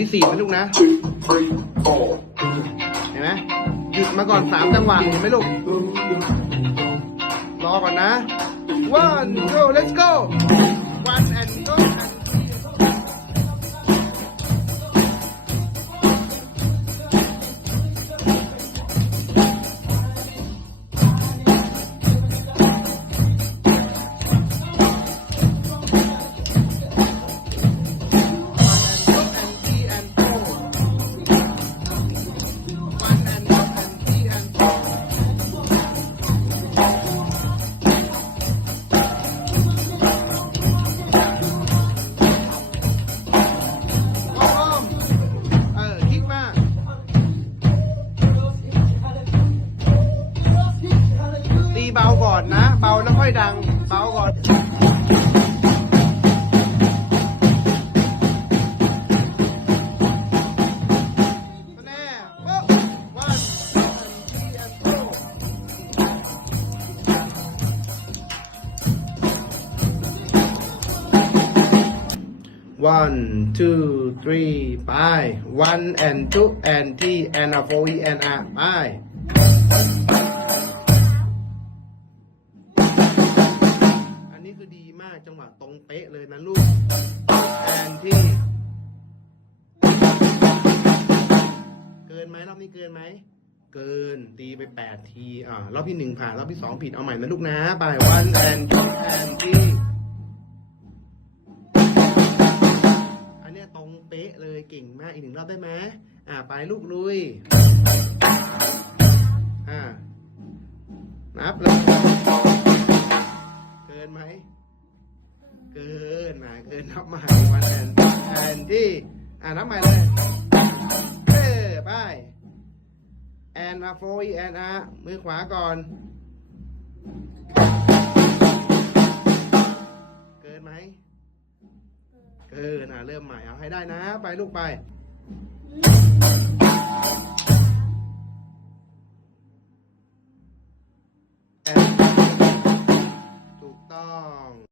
ที่สี่นะลูกนะ เห็นไหมหยุดมาก่อนสามจังหวะเห็นไหมลูก รอก่อนนะ one go let's go one and go ก่อนนะ เบาแล้วค่อยดัง เบาก่อน แน่โป๊ะ one and three and four one two three ไป one and two and three and a four and a ไปอัน วังหวะตรงเป๊ะเลยนะลูก and ที่ เกินไหมรอบนี้เกินไหม เกินตีไปแปดที อ่ารอบที่หนึ่งผ่านรอบที่สองผิดเอาใหม่นะลูกนะ ไป one and two and three อันเนี้ยตรงเป๊ะเลยเก่งมากอีกหนึ่งรอบได้ไหมอ่าไปลูกลุย อ่านับเลย เกินมาเกินนับใหม่วันแทนแทนที่ อ่านับใหม่เลยเออไปแอนอาโฟอีแอนอามือขวาก่อน เกินไหม เกินนะเริ่มใหม่เอาให้ได้นะ ไปลูกไปถูกต้อง